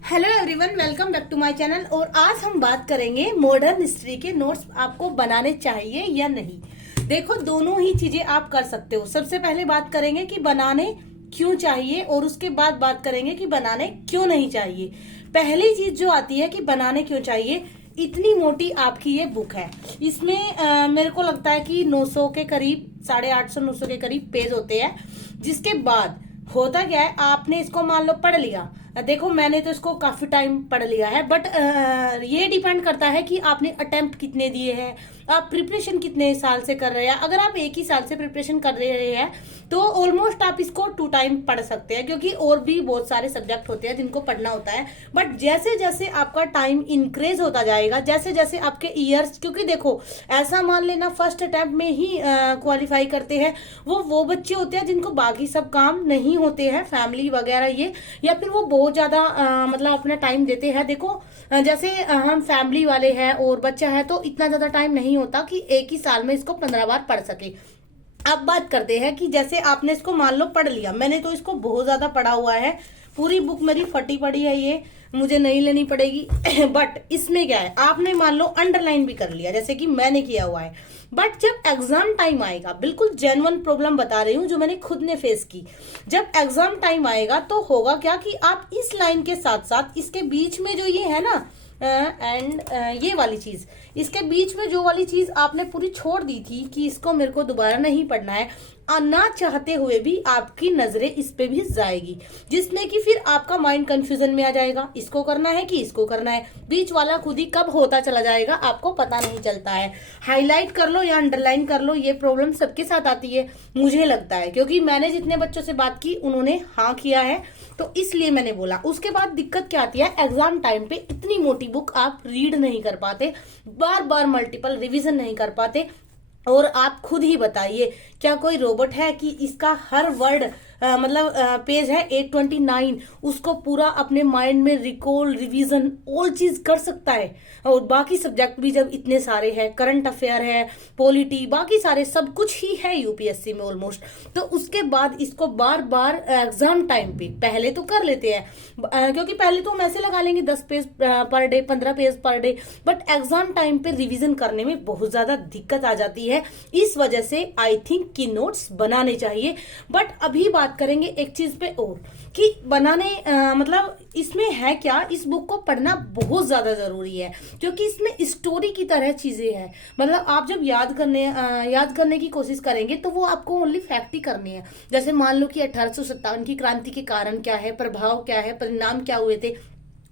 Hello everyone, welcome back to my channel. और आज हम बात करेंगे मॉडर्न हिस्ट्री के नोट्स आपको बनाने चाहिए या नहीं। देखो, दोनों ही चीजें आप कर सकते हो। सबसे पहले बात करेंगे कि बनाने क्यों चाहिए और उसके बाद बात करेंगे कि बनाने क्यों नहीं चाहिए। पहली चीज जो आती है कि बनाने क्यों चाहिए, इतनी मोटी आपकी ये बुक है। इसमें मेरे को लगता है कि 900 के करीब, 850 900 के करीब पेज होते हैं। जिसके बाद होता क्या है, आपने इसको मान लो पढ़ लिया। देखो, मैंने तो इसको काफी टाइम पढ़ लिया है, बट ये डिपेंड करता है कि आपने अटेम्प्ट कितने दिए हैं, आप प्रिपरेशन कितने साल से कर रहे हैं। अगर आप एक ही साल से प्रिपरेशन कर रहे हैं तो ऑलमोस्ट आप इसको 2 टाइम पढ़ सकते हैं, क्योंकि और भी बहुत सारे सब्जेक्ट होते हैं जिनको पढ़ना होता है। बट जैसे जैसे आपका टाइम इंक्रीज होता जाएगा, जैसे जैसे आपके ईयर्स, क्योंकि देखो, ऐसा मान लेना फर्स्ट अटेम्प्ट में ही क्वालिफाई करते हैं वो बच्चे होते हैं जिनको बाकी सब काम नहीं होते हैं, फैमिली वगैरह ये, या फिर वो बहुत ज्यादा मतलब अपना टाइम देते हैं। देखो, जैसे हम फैमिली वाले हैं और बच्चा है तो इतना ज्यादा टाइम नहीं होता कि एक ही साल में इसको 15 बार पढ़ सके। अब बात करते हैं कि जैसे आपने इसको मान लो पढ़ लिया। मैंने तो इसको बहुत ज्यादा पढ़ा हुआ है, पूरी बुक मेरी फटी पड़ी है, ये मुझे नहीं लेनी पड़ेगी। बट इसमें क्या है, आपने मान लो अंडरलाइन भी कर लिया जैसे कि मैंने किया हुआ है। बट जब एग्जाम टाइम आएगा, बिल्कुल जेन्युइन प्रॉब्लम बता रही हूँ जो मैंने खुद ने फेस की। जब एग्जाम टाइम आएगा तो होगा क्या कि आप इस लाइन के साथ साथ इसके बीच में जो ये है ना एंड ये वाली चीज, इसके बीच में जो वाली चीज आपने पूरी छोड़ दी थी कि इसको मेरे को दोबारा नहीं पढ़ना है, ना चाहते हुए भी आपकी नजरें इस पे भी जाएगी, जिसमें कि फिर आपका माइंड कंफ्यूजन में आ जाएगा, इसको करना है कि इसको करना है। बीच वाला खुद ही कब होता चला जाएगा आपको पता नहीं चलता है। हाईलाइट कर लो या अंडरलाइन कर लो, ये प्रॉब्लम सबके साथ आती है मुझे लगता है, क्योंकि मैंने जितने बच्चों से बात की उन्होंने हाँ किया है, तो इसलिए मैंने बोला। उसके बाद दिक्कत क्या आती है, एग्जाम टाइम पे इतनी मोटी बुक आप रीड नहीं कर पाते, बार बार मल्टीपल रिवीजन नहीं कर पाते। और आप खुद ही बताइए, क्या कोई रोबोट है कि इसका हर वर्ड मतलब पेज है 829, उसको पूरा अपने माइंड में रिकॉल रिवीजन ऑल चीज कर सकता है? और बाकी सब्जेक्ट भी जब इतने सारे हैं, करंट अफेयर है, पॉलिटी, बाकी सारे सब कुछ ही है यूपीएससी में ऑलमोस्ट, तो उसके बाद इसको बार बार एग्जाम टाइम पे पहले तो कर लेते हैं, क्योंकि पहले तो हम ऐसे लगा लेंगे 10 page per day, 15 page per day, but exam time पे रिवीजन करने में बहुत ज्यादा दिक्कत आ जाती है। इस वजह से आई थिंक कि नोट्स बनाने चाहिए। बट अभी बात करेंगे एक चीज पे और, कि बनाने मतलब इसमें है क्या, इस बुक को पढ़ना बहुत ज्यादा जरूरी है, क्योंकि इसमें स्टोरी की तरह चीजें हैं। मतलब आप जब याद करने की कोशिश करेंगे तो वो आपको ओनली फैक्ट ही करनी है। जैसे मान लो कि 1857 की क्रांति के कारण क्या है, प्रभाव क्या है, परिणाम क्या हुए थे,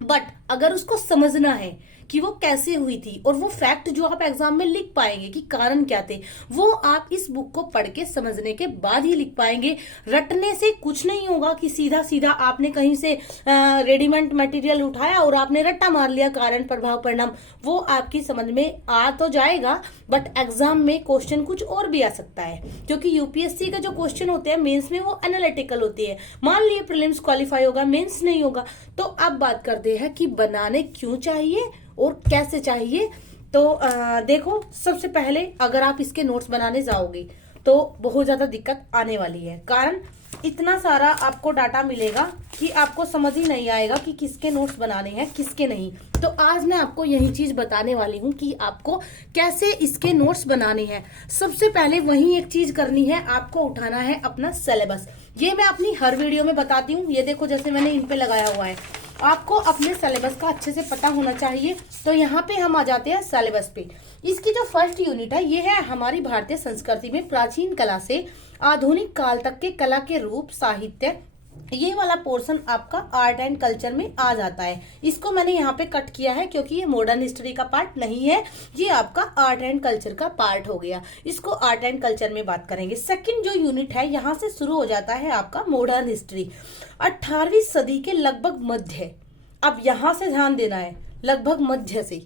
बट अगर उसको समझना है कि वो कैसे हुई थी, और वो फैक्ट जो आप एग्जाम में लिख पाएंगे कि कारण क्या थे, वो आप इस बुक को पढ़ के समझने के बाद ही लिख पाएंगे। रटने से कुछ नहीं होगा कि सीधा सीधा आपने कहीं से रेडीमेड मटेरियल उठाया और आपने रट्टा मार लिया कारण प्रभाव परिणाम, वो आपकी समझ में आ तो जाएगा, बट एग्जाम में क्वेश्चन कुछ और भी आ सकता है, क्योंकि यूपीएससी का जो क्वेश्चन होते हैं मेंस में वो एनालिटिकल होती है। मान लिए प्रीलिम्स क्वालिफाई होगा, मेंस नहीं होगा। तो अब बात करते हैं कि बनाने क्यों चाहिए और कैसे चाहिए। तो देखो, सबसे पहले अगर आप इसके नोट्स बनाने जाओगे तो बहुत ज्यादा दिक्कत आने वाली है, कारण इतना सारा आपको डाटा मिलेगा कि आपको समझ ही नहीं आएगा कि किसके नोट्स बनाने हैं किसके नहीं। तो आज मैं आपको यही चीज बताने वाली हूँ कि आपको कैसे इसके नोट्स बनाने हैं। सबसे पहले वही एक चीज करनी है, आपको उठाना है अपना सिलेबस। ये मैं अपनी हर वीडियो में बताती हूँ, ये देखो जैसे मैंने इन पे लगाया हुआ है। आपको अपने सिलेबस का अच्छे से पता होना चाहिए। तो यहाँ पे हम आ जाते हैं सिलेबस पे। इसकी जो फर्स्ट यूनिट है ये है हमारी भारतीय संस्कृति में प्राचीन कला से आधुनिक काल तक के कला के रूप, साहित्य। ये वाला पोर्शन आपका आर्ट एंड कल्चर में आ जाता है। इसको मैंने यहाँ पे कट किया है क्योंकि ये मॉडर्न हिस्ट्री का पार्ट नहीं है, ये आपका आर्ट एंड कल्चर का पार्ट हो गया। इसको आर्ट एंड कल्चर में बात करेंगे। सेकंड जो यूनिट है यहाँ से शुरू हो जाता है आपका मॉडर्न हिस्ट्री, 18वीं सदी के लगभग मध्य। अब यहाँ से ध्यान देना है, लगभग मध्य से।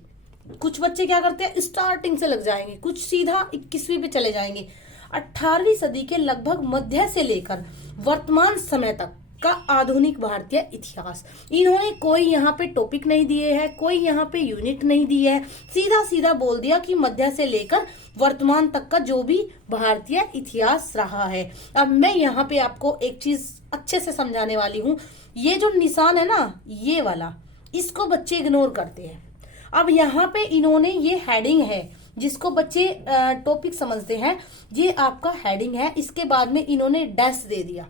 कुछ बच्चे क्या करते हैं, स्टार्टिंग से लग जाएंगे, कुछ सीधा 21वीं पे चले जाएंगे। 18वीं सदी के लगभग मध्य से लेकर वर्तमान समय तक का आधुनिक भारतीय इतिहास। इन्होंने कोई यहाँ पे टॉपिक नहीं दिए है, कोई यहाँ पे यूनिट नहीं दी है, सीधा सीधा बोल दिया कि मध्य से लेकर वर्तमान तक का जो भी भारतीय इतिहास रहा है। अब मैं यहाँ पे आपको एक चीज अच्छे से समझाने वाली हूँ। ये जो निशान है ना, ये वाला, इसको बच्चे इग्नोर करते हैं। अब यहाँ पे इन्होंने ये हेडिंग है जिसको बच्चे टॉपिक समझते हैं, ये आपका हेडिंग है। इसके बाद में इन्होंने डैश दे दिया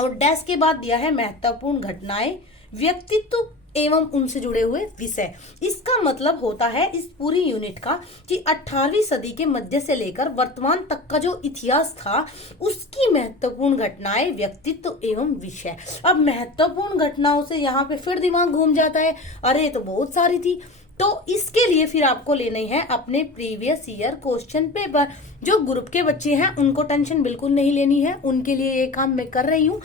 और डैश के बाद दिया है महत्वपूर्ण घटनाएं, व्यक्तित्व एवं उनसे जुड़े हुए विषय। इसका मतलब होता है इस पूरी यूनिट का कि 18वीं सदी के मध्य से लेकर वर्तमान तक का जो इतिहास था उसकी महत्वपूर्ण घटनाएं, व्यक्तित्व एवं विषय। अब महत्वपूर्ण घटनाओं से यहाँ पे फिर दिमाग घूम जाता है, अरे तो बहुत सारी थी। तो इसके लिए फिर आपको लेने हैं अपने प्रीवियस ईयर क्वेश्चन पेपर। जो ग्रुप के बच्चे हैं उनको टेंशन बिल्कुल नहीं लेनी है, उनके लिए ये काम मैं कर रही हूँ।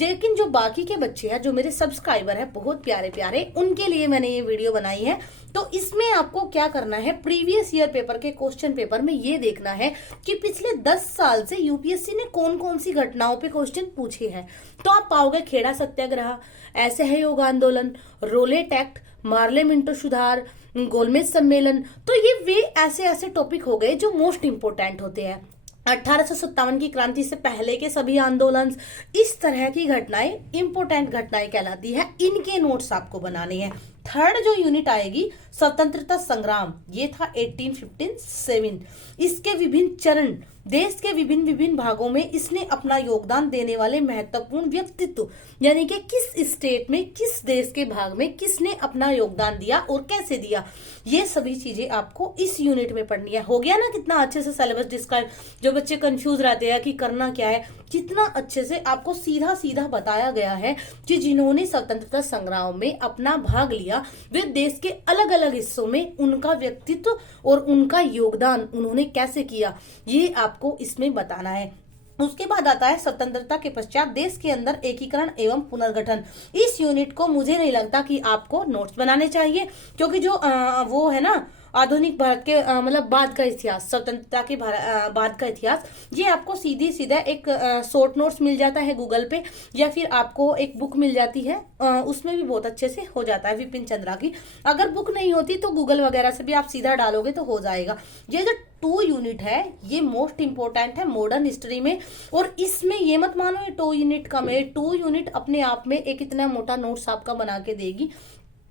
लेकिन जो बाकी के बच्चे हैं, जो मेरे सब्सक्राइबर हैं बहुत प्यारे प्यारे, उनके लिए मैंने ये वीडियो बनाई है। तो इसमें आपको क्या करना है, प्रीवियस ईयर पेपर के क्वेश्चन पेपर में ये देखना है कि पिछले 10 साल से यूपीएससी ने कौन कौन सी घटनाओं पे क्वेश्चन पूछे हैं। तो आप पाओगे खेड़ा सत्याग्रह, असहयोग आंदोलन, रोलेट एक्ट, मार्ले मिंटो सुधार, गोलमेज सम्मेलन। तो ये वे ऐसे टॉपिक हो गए जो मोस्ट इंपोर्टेंट होते हैं। 1857 की क्रांति से पहले के सभी आंदोलन, इस तरह की घटनाएं इंपोर्टेंट घटनाएं कहलाती है। इनके नोट्स आपको बनाने हैं। थर्ड जो यूनिट आएगी स्वतंत्रता संग्राम, ये था 1857। इसके विभिन्न चरण, देश के विभिन्न भागों में इसने अपना योगदान देने वाले महत्वपूर्ण व्यक्तित्व, यानी कि किस स्टेट में, किस देश के भाग में किसने अपना योगदान दिया और कैसे दिया, ये सभी चीजें आपको इस यूनिट में पढ़नी है। हो गया ना कितना अच्छे से सिलेबस डिस्क्राइब। जो बच्चे कंफ्यूज रहते हैं कि करना क्या है, कितना अच्छे से आपको सीधा सीधा बताया गया है कि जिन्होंने स्वतंत्रता संग्राम में अपना भाग लिया वे देश के अलग अलग हिस्सों में उनका व्यक्तित्व और उनका योगदान उन्होंने कैसे किया, ये आपको इसमें बताना है। उसके बाद आता है स्वतंत्रता के पश्चात देश के अंदर एकीकरण एवं पुनर्गठन। इस यूनिट को मुझे नहीं लगता कि आपको नोट्स बनाने चाहिए, क्योंकि जो वो है ना आधुनिक भारत के मतलब बाद का इतिहास, स्वतंत्रता के बाद का इतिहास, ये आपको सीधा एक शॉर्ट नोट्स मिल जाता है गूगल पे, या फिर आपको एक बुक मिल जाती है, उसमें भी बहुत अच्छे से हो जाता है विपिन चंद्रा की। अगर बुक नहीं होती तो गूगल वगैरह से भी आप सीधा डालोगे तो हो जाएगा। ये जो 2 यूनिट है ये मोस्ट इंपोर्टेंट है मॉडर्न हिस्ट्री में। और इसमें ये मत मानो ये 2 यूनिट कम है, 2 यूनिट अपने आप में एक इतना मोटा नोट्स आपका बना के देगी।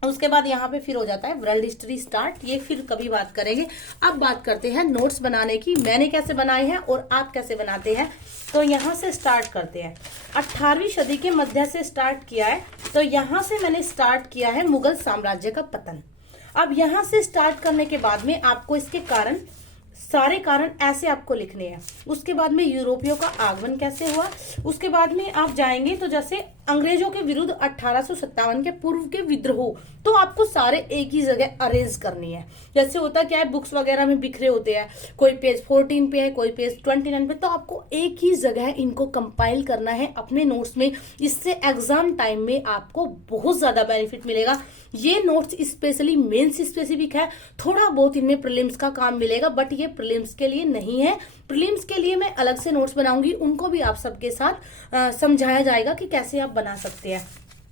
उसके बाद यहाँ पे फिर हो जाता है वर्ल्ड हिस्ट्री स्टार्ट, ये फिर कभी बात करेंगे। अब बात करते हैं नोट्स बनाने की, मैंने कैसे बनाए हैं और आप कैसे बनाते हैं। तो यहाँ से स्टार्ट करते हैं। 18वीं सदी के मध्य से स्टार्ट किया है, तो यहाँ से मैंने स्टार्ट किया है मुगल साम्राज्य का पतन। अब यहाँ से स्टार्ट करने के बाद में आपको इसके कारण, सारे कारण ऐसे आपको लिखने हैं। उसके बाद में यूरोपियों का आगमन कैसे हुआ, उसके बाद में आप जाएंगे तो जैसे अंग्रेजों के विरुद्ध 1857 के पूर्व के विद्रोह, तो आपको सारे एक ही जगह अरेंज करनी है। जैसे होता क्या है बुक्स वगैरह में बिखरे होते हैं, कोई पेज 14 पे है, कोई पेज 29 पे, तो आपको एक ही जगह इनको कंपाइल करना है अपने नोट्स में। इससे एग्जाम टाइम में आपको बहुत ज्यादा बेनिफिट मिलेगा। ये नोट्स स्पेशली मेंस स्पेसिफिक है, थोड़ा बहुत इनमें प्रीलिम्स का काम मिलेगा, बट ये प्रीलिम्स के लिए नहीं है। प्रीलिम्स के लिए मैं अलग से नोट्स बनाऊंगी, उनको भी आप सबके साथ समझाया जाएगा कि कैसे आप बना सकते हैं।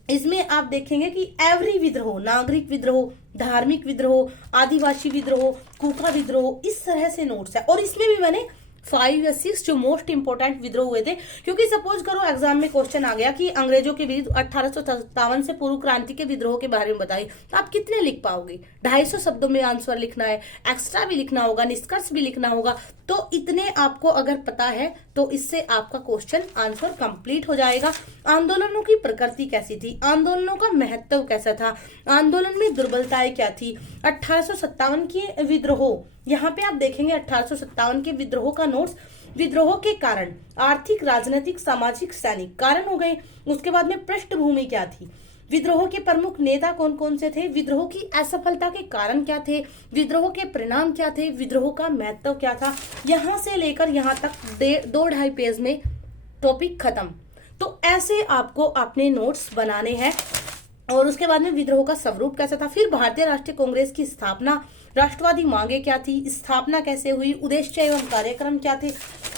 इसमें आप देखेंगे कि एवरी विद्रोह, नागरिक विद्रोह, धार्मिक विद्रोह, आदिवासी विद्रोह, कुका विद्रोह, इस तरह से नोट्स है। और इसमें भी मैंने 5 या 6 जो मोस्ट इंपोर्टेंट विद्रोह हुए थे, क्योंकि सपोज करो एग्जाम में क्वेश्चन आ गया कि अंग्रेजों के विरुद्ध 1857 से पूर्व क्रांति के विद्रोह के बारे में बताइए, तो आप कितने लिख पाओगे? 250 शब्दों में आंसर लिखना है, एक्स्ट्रा भी लिखना होगा, निष्कर्ष भी लिखना होगा। तो इतने आपको अगर पता है तो इससे आपका क्वेश्चन आंसर कंप्लीट हो जाएगा। आंदोलनों की प्रकृति कैसी थी, आंदोलनों का महत्व कैसा था, आंदोलन में दुर्बलताएं क्या थी, 1857 के विद्रोह, यहाँ पे आप देखेंगे 1857 के विद्रोह का नोट्स, विद्रोह के कारण, आर्थिक, राजनीतिक, सामाजिक, सैनिक कारण हो गए। उसके बाद में पृष्ठभूमि क्या थी, विद्रोह के प्रमुख नेता कौन कौन से थे, विद्रोह की असफलता के कारण क्या थे, विद्रोह के परिणाम क्या थे, विद्रोह का महत्व क्या था। यहाँ से लेकर यहाँ तक 2-2.5 पेज में टॉपिक खत्म। तो ऐसे आपको अपने नोट्स बनाने हैं। और उसके बाद में विद्रोह का स्वरूप कैसा था, फिर भारतीय राष्ट्रीय कांग्रेस की स्थापना, राष्ट्रवादी मांगे क्या थी, स्थापना कैसे हुई, उद्देश्य एवं कार्यक्रम क्या थे,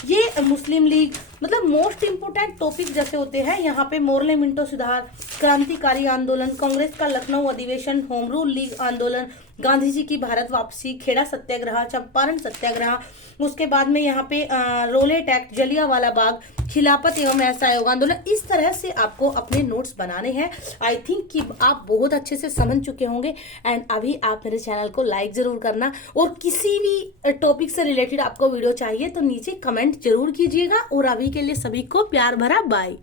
ये मुस्लिम लीग, मतलब मोस्ट इंपोर्टेंट टॉपिक जैसे होते हैं यहाँ पे मोरले मिंटो सुधार, क्रांतिकारी आंदोलन, कांग्रेस का लखनऊ अधिवेशन, होम रूल लीग आंदोलन, गांधी जी की भारत वापसी, खेड़ा सत्याग्रह, चंपारण सत्याग्रह, उसके बाद में यहाँ पे रोलेट एक्ट, जलियांवाला बाग, खिलाफत एवं असहयोग आंदोलन। इस तरह से आपको अपने नोट्स बनाने हैं। आई थिंक कि आप बहुत अच्छे से समझ चुके होंगे। एंड अभी आप मेरे चैनल को लाइक जरूर करना, और किसी भी टॉपिक से रिलेटेड आपको वीडियो चाहिए तो नीचे कमेंट जरूर कीजिएगा। और अभी के लिए सभी को प्यार भरा बाय।